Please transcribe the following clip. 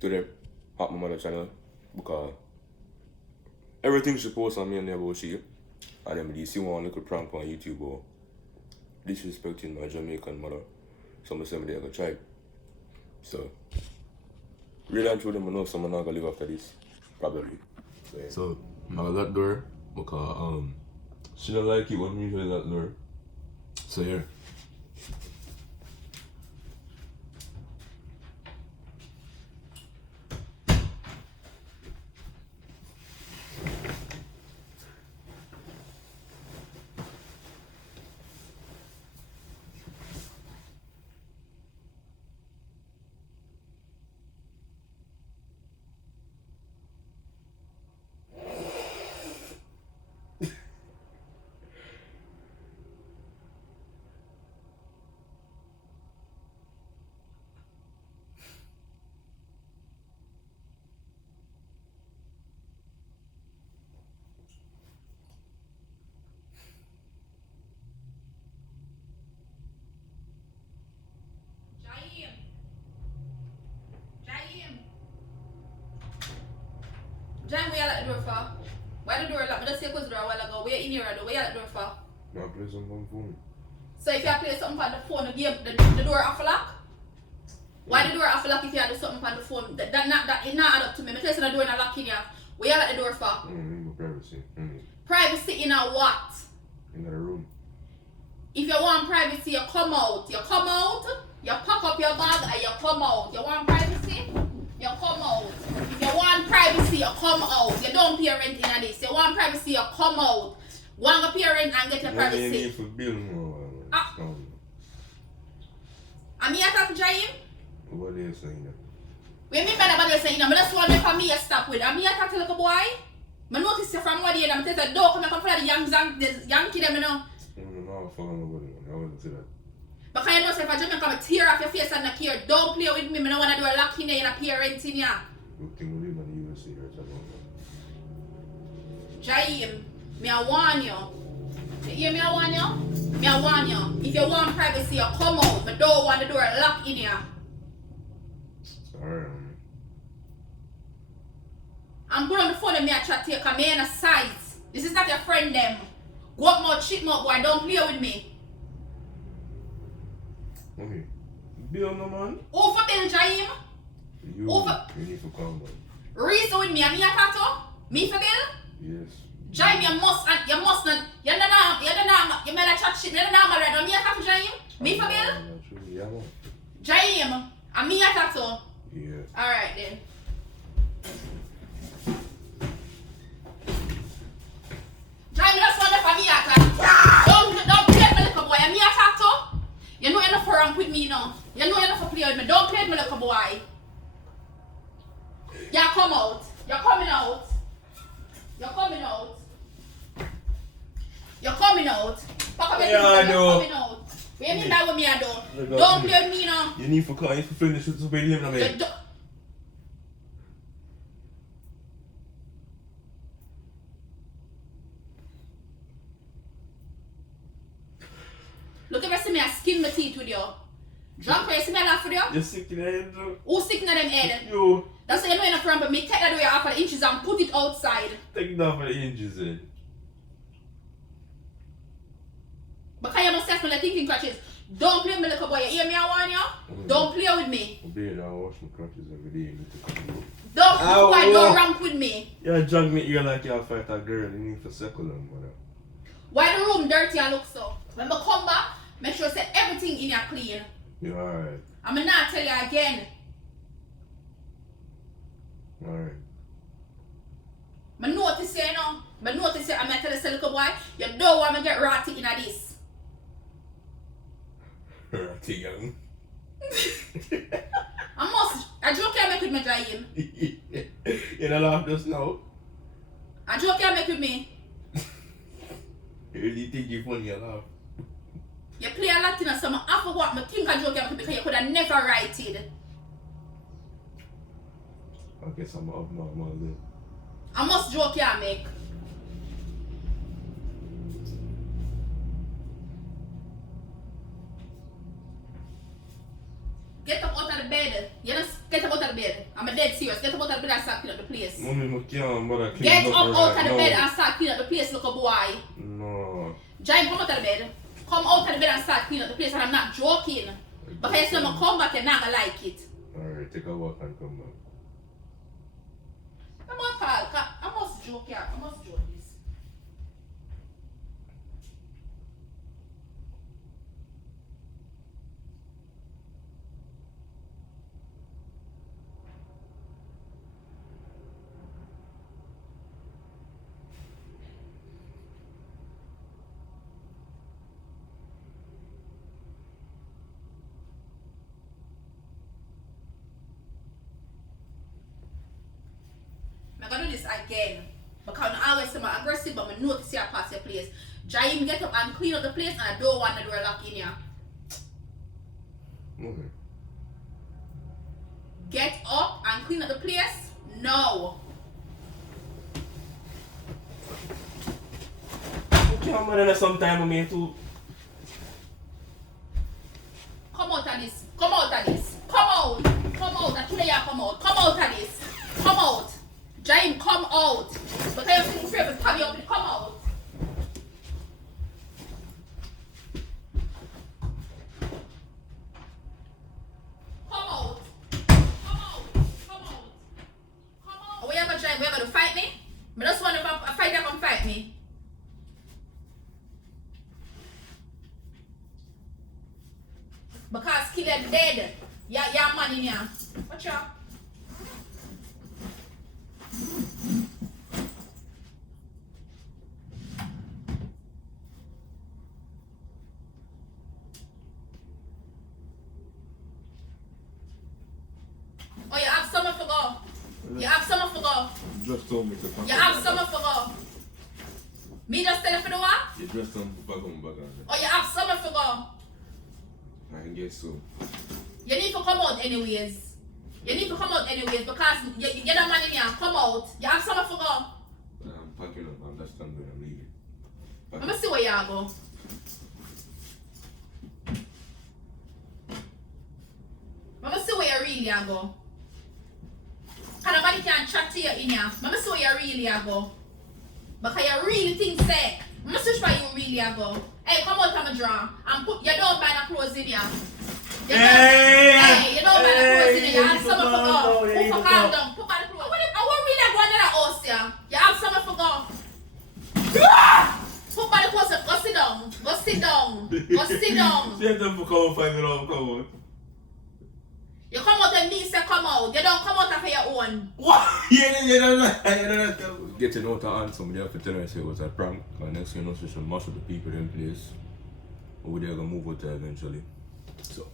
Today, hop my mother channel because everything's supposed to me and about she. And then you see one little prank on YouTube or disrespecting my Jamaican mother. So I said I go try. So really and truly I know someone not gonna live after this. Probably. So I lock door because she don't like it when me usually lock door. So yeah. Jam, where you at the door for? Why the door locked? I just say close the door a while ago. Where in here? Where you at the door for? I play something on the phone. So if you play something on the phone, the door off a lock? Why the door off a lock if you do something on the phone? That not add up to me. I tell you the door not lock in here. Where you at the door for? Privacy. Privacy in a what? In the room. If you want privacy, you come out. You come out, you pack up your bag and you come out. You want privacy? You come out. If you want privacy, you come out. You don't pay rent in this. You want privacy, you come out. Want to pay rent and get your privacy. You need for bill more. I'm here to Jaim. What are you saying? What do you mean by that? Saying? I just want for me to stop with. I'm here to talk to little boy. I notice you from what you I'm telling you, don't come for the young kid, you know. No, I wouldn't say that. But can you know if I just come tear off your face and not care, don't play with me. I don't want to do a lock in there and a parent in here. Good thing we live in the USA right now. Jaim, me I warn you. You hear me I warn you? Me I warn you. If you want privacy, you come out. But don't want the door locked in here. Alright. I'm put on the phone and me I chat to you because me in a size. This is not your friend them. Go up more shit more boy, don't play with me. Okay. Bill no man. Who for Bill Jaim? You need to calm down. Reason with me, I'm here to me for Bill? Yes. Jaim, you must not, you don't know, you made a chat shit, you don't know, I'm here to Jaim? Me for Bill? Yeah. Jaim, I'm here to. Yeah. Alright then. Jaim, that's what I'm here to. Don't play with me, little boy, I'm here to. You know enough for rank with me now. You know enough for play with me. Don't play with me, little boy. Yeah, come out. You're coming out. You're coming out. You're coming out. Pack up your things, you're coming out. What do you mean by what me I do? Don't play with me now. You need to finish with the way you live in. Look if you see me, I skin my teeth with you. Drunk you see me laugh with you? You're sick in the head, bro. Who's sick in them head? You. That's why you know you're not from, but me take that away off of the inches and put it outside. Take it off of the inches, eh? But can you must test me like thinking crutches? Don't play with me, little boy. You hear me, I warn you? Don't play with me. I wash my crutches every day. Don't ramp with me. Yeah, drag me here like you'll fight a girl. You need to circle them, brother. Why the room dirty and look so? When I come back, make sure say everything in here clean. Yeah, alright. I'm not tell you again. Alright. I notice you know. I notice you. I'm going to tell you, little boy, you don't want to get ratty in this. Ratty young. I joke you make with me, Jaim. You don't laugh just now. I joke you make with me. You really think you're funny, you laugh. You play a lot in a summer. I forgot me think I joke you because you could have never writed. I guess I'm abnormal then. I must joke you make. Get up out of the bed. You just get up out of the bed. I'm a dead serious. Get up out of the bed and start clean up the place. Mommy, I can't, but I can't. Get up out of the bed and start clean up the place, little boy. No. Giant, come out of the bed. Come out of the bed and start clean up the place, and I'm not joking. Because if you come back, you're not gonna like it. Alright, take a walk and come back. Come on, Paul. I must joke, yeah. I must joke this. I'm gonna do this again. Because I always say I'm aggressive, but I notice you pass your place. Jaim, get up and clean up the place, and I don't want the door locked in here. Okay. Get up and clean up the place? No. Okay, I'm gonna sometime with me too. Come out of this. Come out of this. Come out. Come out. And today you come out. Come out of this. Come out. Jaim, come out. Because you're sitting here to come up. Come out. Come out. Come out. Come out. Come out. Where you going, Jaim? Where you going to fight me? I just want to fight you come fight me. Because killer dead. Yeah, man in here. Watch out. Oh, you have summer for go. You have summer for go. You just told me to pack. You have summer for go. Me just tell you for the what? You just told me to pack on back on. Oh, you have summer for go. I guess so. You need to come out anyways. You need to come out anyways because you get a man in here. Come out. You have summer for go. I'm packing up. I'm just done. I'm leaving. Let me see where you go. Let me see where you really are go. Because nobody can chat to you in here. Let me see where you really are go. Because you really think say. Let me see where you really are go. Hey, come out of my drawer and put you don't buy the clothes in here. You don't buy the clothes in here. You have summer for go. Put for calm down. Put by the clothes. I won't really go into the house here. You have summer for go. Put by the clothes. Go sit down. Go sit down. Go sit down. See them for come find it out. Come on. You come out and me say come out. You don't come out of your own. What? Yeah. Get to know to answer. I have to tell her say it was a prank. And next thing you know, she should mash up the people in place. Over there, gonna move out there eventually. So.